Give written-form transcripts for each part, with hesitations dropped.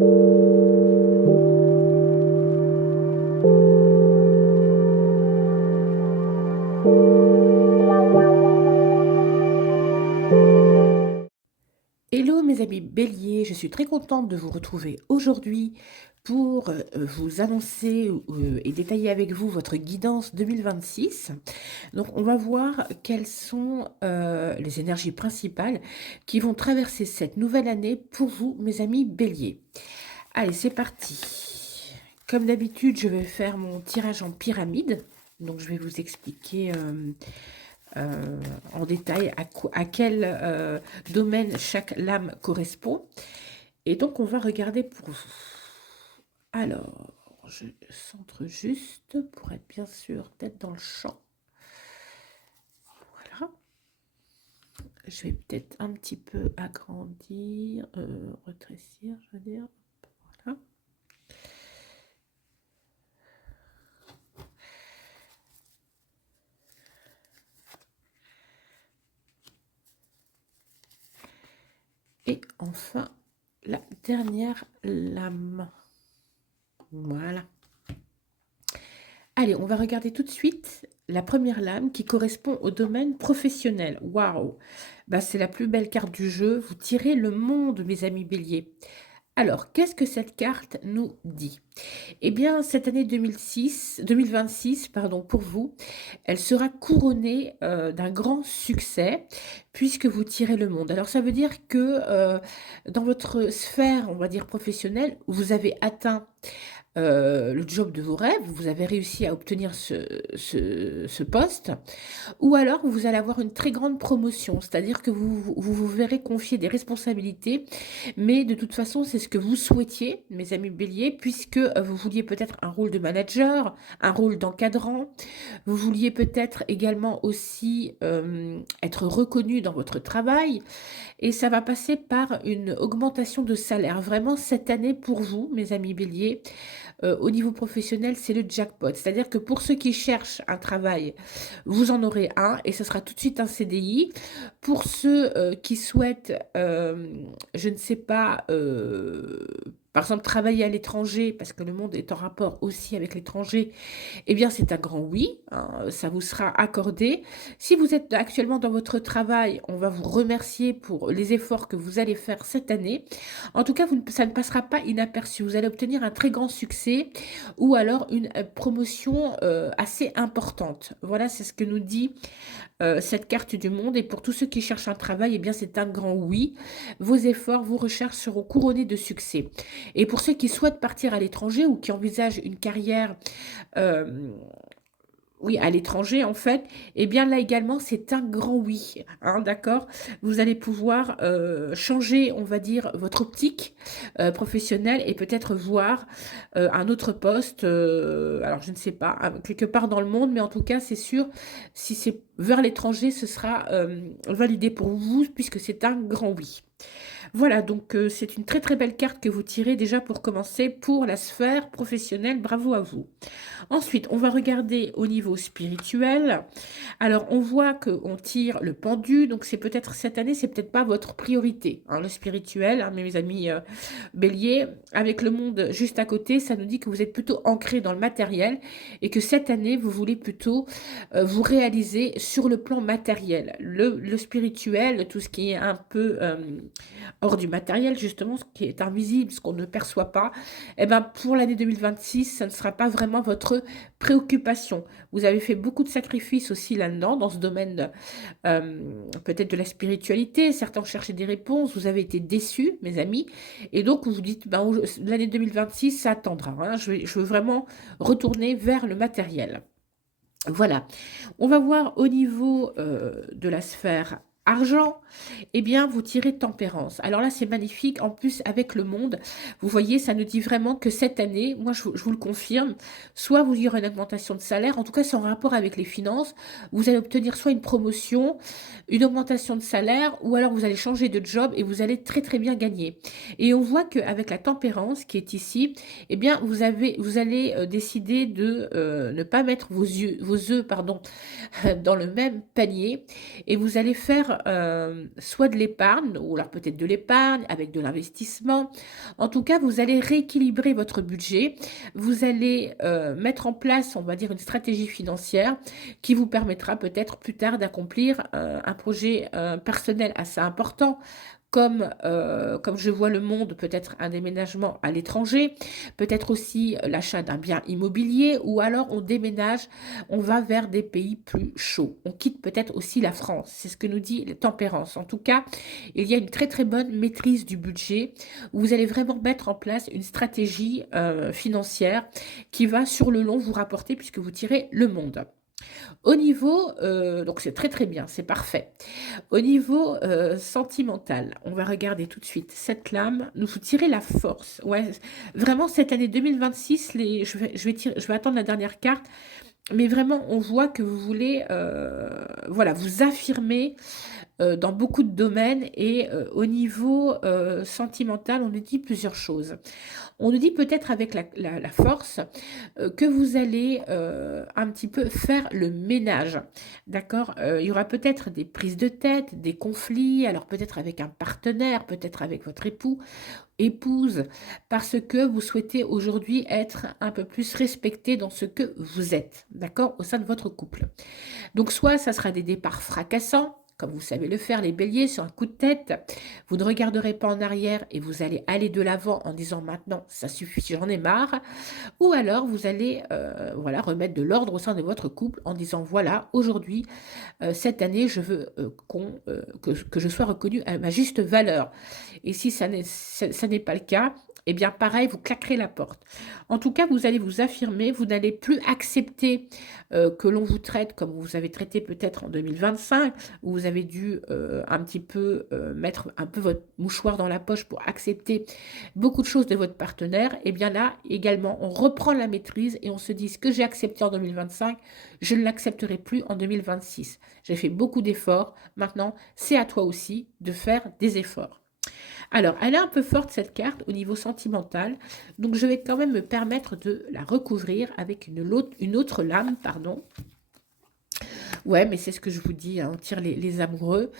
Hello mes amis béliers, je suis très contente de vous retrouver aujourd'hui pour vous annoncer et détailler avec vous votre guidance 2026. Donc on va voir quelles sont les énergies principales qui vont traverser cette nouvelle année pour vous mes amis béliers. Allez, c'est parti. Comme d'habitude, je vais faire mon tirage en pyramide. Donc je vais vous expliquer en détail à quel domaine chaque lame correspond. Et donc, on va regarder pour vous. Alors, je centre juste pour être bien sûr d'être dans le champ. Voilà. Je vais peut-être un petit peu agrandir, rétrécir, je veux dire. Voilà. Et enfin, la dernière lame. Voilà. Allez, on va regarder tout de suite la première lame qui correspond au domaine professionnel. Waouh! Bah, c'est la plus belle carte du jeu. Vous tirez le monde, mes amis béliers. Alors, qu'est-ce que cette carte nous dit? Eh bien, cette année 2026, pardon, pour vous, elle sera couronnée d'un grand succès puisque vous tirez le monde. Alors, ça veut dire que dans votre sphère, on va dire professionnelle, vous avez atteint le job de vos rêves, vous avez réussi à obtenir ce poste, ou alors vous allez avoir une très grande promotion, c'est-à-dire que vous verrez confier des responsabilités, mais de toute façon c'est ce que vous souhaitiez, mes amis béliers, puisque vous vouliez peut-être un rôle de manager, un rôle d'encadrant, vous vouliez peut-être également aussi être reconnu dans votre travail, et ça va passer par une augmentation de salaire. Vraiment, cette année pour vous, mes amis béliers, au niveau professionnel, c'est le jackpot. C'est-à-dire que pour ceux qui cherchent un travail, vous en aurez un et ce sera tout de suite un CDI. Pour ceux qui souhaitent, je ne sais pas, par exemple, travailler à l'étranger, parce que le monde est en rapport aussi avec l'étranger, eh bien, c'est un grand oui, hein, ça vous sera accordé. Si vous êtes actuellement dans votre travail, on va vous remercier pour les efforts que vous allez faire cette année. En tout cas, ça ne passera pas inaperçu. Vous allez obtenir un très grand succès ou alors une promotion assez importante. Voilà, c'est ce que nous dit cette carte du monde. Et pour tous ceux qui cherchent un travail, eh bien, c'est un grand oui. Vos efforts, vos recherches seront couronnés de succès. Et pour ceux qui souhaitent partir à l'étranger ou qui envisagent une carrière oui, à l'étranger, en fait, eh bien là également, c'est un grand oui, hein, d'accord? Vous allez pouvoir changer, on va dire, votre optique professionnelle et peut-être voir un autre poste, alors je ne sais pas, quelque part dans le monde, mais en tout cas, c'est sûr, si c'est vers l'étranger, ce sera validé pour vous puisque c'est un grand oui. Voilà, donc c'est une très très belle carte que vous tirez déjà pour commencer pour la sphère professionnelle. Bravo à vous. Ensuite, on va regarder au niveau spirituel. Alors, on voit qu'on tire le pendu, donc c'est peut-être cette année, c'est peut-être pas votre priorité, hein, le spirituel, hein, mes amis béliers. Avec le monde juste à côté, ça nous dit que vous êtes plutôt ancré dans le matériel et que cette année, vous voulez plutôt vous réaliser sur le plan matériel. Le spirituel, tout ce qui est un peu hors du matériel, justement, ce qui est invisible, ce qu'on ne perçoit pas, eh ben, pour l'année 2026, ça ne sera pas vraiment votre préoccupation. Vous avez fait beaucoup de sacrifices aussi là-dedans, dans ce domaine peut-être de la spiritualité. Certains ont cherché des réponses, vous avez été déçus, mes amis, et donc vous vous dites, ben, l'année 2026, ça attendra, hein. Je veux vraiment retourner vers le matériel. Voilà, on va voir au niveau de la sphère argent, eh bien, vous tirez tempérance. Alors là, c'est magnifique. En plus, avec le monde, vous voyez, ça nous dit vraiment que cette année, moi, je vous le confirme, soit vous y aurez une augmentation de salaire, en tout cas, c'est en rapport avec les finances. Vous allez obtenir soit une promotion, une augmentation de salaire, ou alors vous allez changer de job et vous allez très, très bien gagner. Et on voit qu'avec la tempérance qui est ici, eh bien, vous allez décider de ne pas mettre vos œufs, pardon, dans le même panier et vous allez faire faire soit de l'épargne, ou alors peut-être de l'épargne avec de l'investissement. En tout cas, vous allez rééquilibrer votre budget. Vous allez mettre en place, on va dire, une stratégie financière qui vous permettra peut-être plus tard d'accomplir un projet personnel assez important, comme je vois le monde, peut-être un déménagement à l'étranger, peut-être aussi l'achat d'un bien immobilier, ou alors on déménage, on va vers des pays plus chauds. On quitte peut-être aussi la France, c'est ce que nous dit la Tempérance. En tout cas, il y a une très très bonne maîtrise du budget, où vous allez vraiment mettre en place une stratégie financière qui va sur le long vous rapporter, puisque vous tirez le monde. Au niveau, donc c'est très très bien, c'est parfait. Au niveau sentimental, on va regarder tout de suite cette lame, nous faut tirer la force. Ouais, vraiment cette année 2026, je vais attendre la dernière carte, mais vraiment on voit que vous voulez voilà, vous affirmer dans beaucoup de domaines, et au niveau sentimental, on nous dit plusieurs choses. On nous dit peut-être avec la force que vous allez un petit peu faire le ménage, d'accord. Il y aura peut-être des prises de tête, des conflits, alors peut-être avec un partenaire, peut-être avec votre époux, épouse, parce que vous souhaitez aujourd'hui être un peu plus respecté dans ce que vous êtes, d'accord, au sein de votre couple. Donc soit ça sera des départs fracassants, comme vous savez le faire, les béliers, sur un coup de tête. Vous ne regarderez pas en arrière et vous allez aller de l'avant en disant maintenant, ça suffit, j'en ai marre. Ou alors vous allez voilà, remettre de l'ordre au sein de votre couple en disant voilà, aujourd'hui, cette année, je veux que je sois reconnue à ma juste valeur. Et si ça n'est pas le cas, eh bien pareil, vous claquerez la porte. En tout cas, vous allez vous affirmer, vous n'allez plus accepter que l'on vous traite comme vous avez traité peut-être en 2025, où vous avez dû un petit peu mettre un peu votre mouchoir dans la poche pour accepter beaucoup de choses de votre partenaire. Et bien là, également, on reprend la maîtrise et on se dit ce que j'ai accepté en 2025, je ne l'accepterai plus en 2026. J'ai fait beaucoup d'efforts, maintenant c'est à toi aussi de faire des efforts. Alors, elle est un peu forte cette carte au niveau sentimental, donc je vais quand même me permettre de la recouvrir avec une autre lame, pardon. Ouais, mais c'est ce que je vous dis, hein, on tire les amoureux.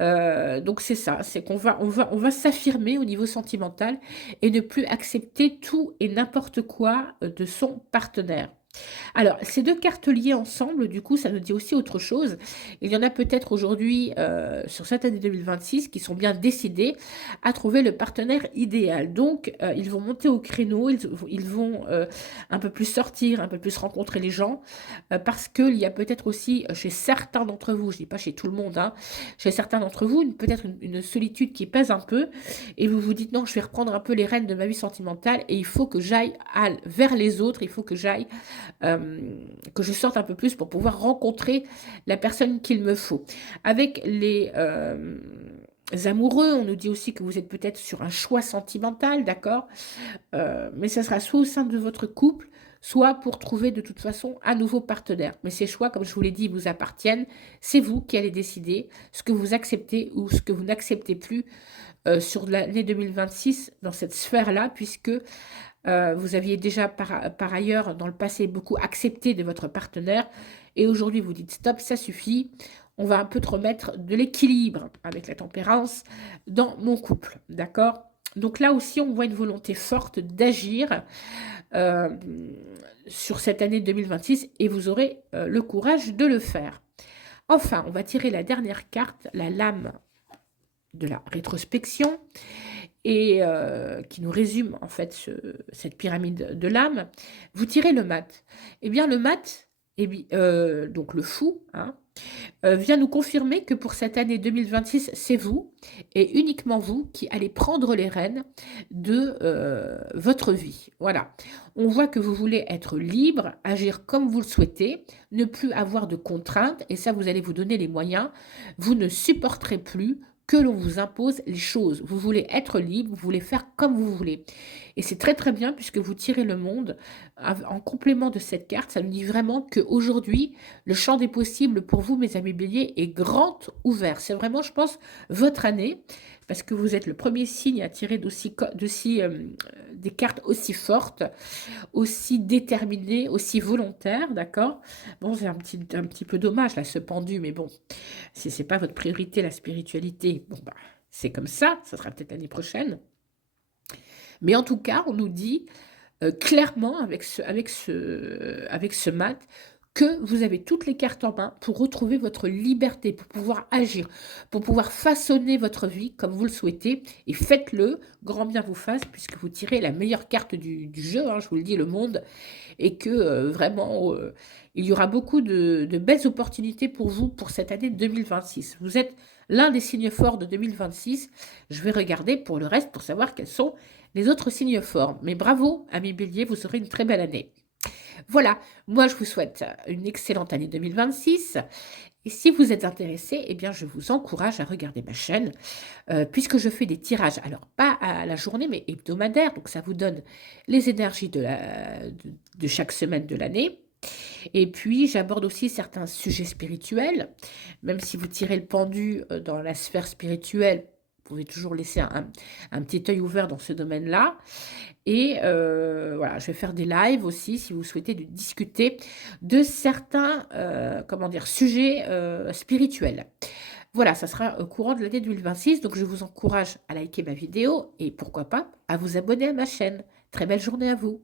Donc c'est ça, c'est qu'on va s'affirmer au niveau sentimental et ne plus accepter tout et n'importe quoi de son partenaire. Alors, ces deux cartes liées ensemble, du coup, ça nous dit aussi autre chose. Il y en a peut-être aujourd'hui, sur cette année 2026, qui sont bien décidés à trouver le partenaire idéal. Donc, ils vont monter au créneau, ils vont un peu plus sortir, un peu plus rencontrer les gens, parce qu'il y a peut-être aussi chez certains d'entre vous, je ne dis pas chez tout le monde, hein, chez certains d'entre vous, peut-être une solitude qui pèse un peu, et vous vous dites non, je vais reprendre un peu les rênes de ma vie sentimentale, et il faut que j'aille vers les autres, il faut que j'aille que je sorte un peu plus pour pouvoir rencontrer la personne qu'il me faut. Avec les amoureux, on nous dit aussi que vous êtes peut-être sur un choix sentimental, d'accord, mais ça sera soit au sein de votre couple, soit pour trouver de toute façon un nouveau partenaire. Mais ces choix, comme je vous l'ai dit, vous appartiennent. C'est vous qui allez décider ce que vous acceptez ou ce que vous n'acceptez plus sur l'année 2026 dans cette sphère-là, puisque vous aviez déjà par ailleurs dans le passé beaucoup accepté de votre partenaire, et aujourd'hui vous dites stop, ça suffit, on va un peu te remettre de l'équilibre avec la tempérance dans mon couple, d'accord. Donc là aussi on voit une volonté forte d'agir euh, sur cette année 2026, et vous aurez le courage de le faire. Enfin, on va tirer la dernière carte, la lame de la rétrospection, et qui nous résume en fait cette pyramide de l'âme. Vous tirez le mat. Eh bien le mat, donc le fou, hein, vient nous confirmer que pour cette année 2026, c'est vous, et uniquement vous, qui allez prendre les rênes de votre vie. Voilà. On voit que vous voulez être libre, agir comme vous le souhaitez, ne plus avoir de contraintes, et ça, vous allez vous donner les moyens. Vous ne supporterez plus que l'on vous impose les choses. Vous voulez être libre, vous voulez faire comme vous voulez. Et c'est très très bien, puisque vous tirez le monde. En complément de cette carte, ça nous dit vraiment qu'aujourd'hui, le champ des possibles pour vous, mes amis béliers, est grand ouvert. C'est vraiment, je pense, votre année, parce que vous êtes le premier signe à tirer des cartes aussi fortes, aussi déterminées, aussi volontaires, d'accord? Bon, c'est un petit peu dommage, là, ce pendu, mais bon, si c'est pas votre priorité, la spiritualité, bon, bah, c'est comme ça sera peut-être l'année prochaine. Mais en tout cas, on nous dit clairement avec ce mat, que vous avez toutes les cartes en main pour retrouver votre liberté, pour pouvoir agir, pour pouvoir façonner votre vie comme vous le souhaitez et faites-le, grand bien vous fasse puisque vous tirez la meilleure carte du jeu, hein, je vous le dis, le monde et que, vraiment, il y aura beaucoup de belles opportunités pour vous pour cette année 2026. Vous êtes l'un des signes forts de 2026. Je vais regarder pour le reste pour savoir quels sont les autres signes forts. Mais bravo, amis Bélier, vous aurez une très belle année. Voilà, moi je vous souhaite une excellente année 2026 et si vous êtes intéressé, eh bien je vous encourage à regarder ma chaîne, puisque je fais des tirages, alors pas à la journée, mais hebdomadaires, donc ça vous donne les énergies de chaque semaine de l'année. Et puis j'aborde aussi certains sujets spirituels, même si vous tirez le pendu dans la sphère spirituelle, vous pouvez toujours laisser un petit œil ouvert dans ce domaine-là. Et voilà, je vais faire des lives aussi si vous souhaitez discuter de certains, comment dire, sujets spirituels. Voilà, ça sera au courant de l'année 2026, donc je vous encourage à liker ma vidéo et pourquoi pas à vous abonner à ma chaîne. Très belle journée à vous.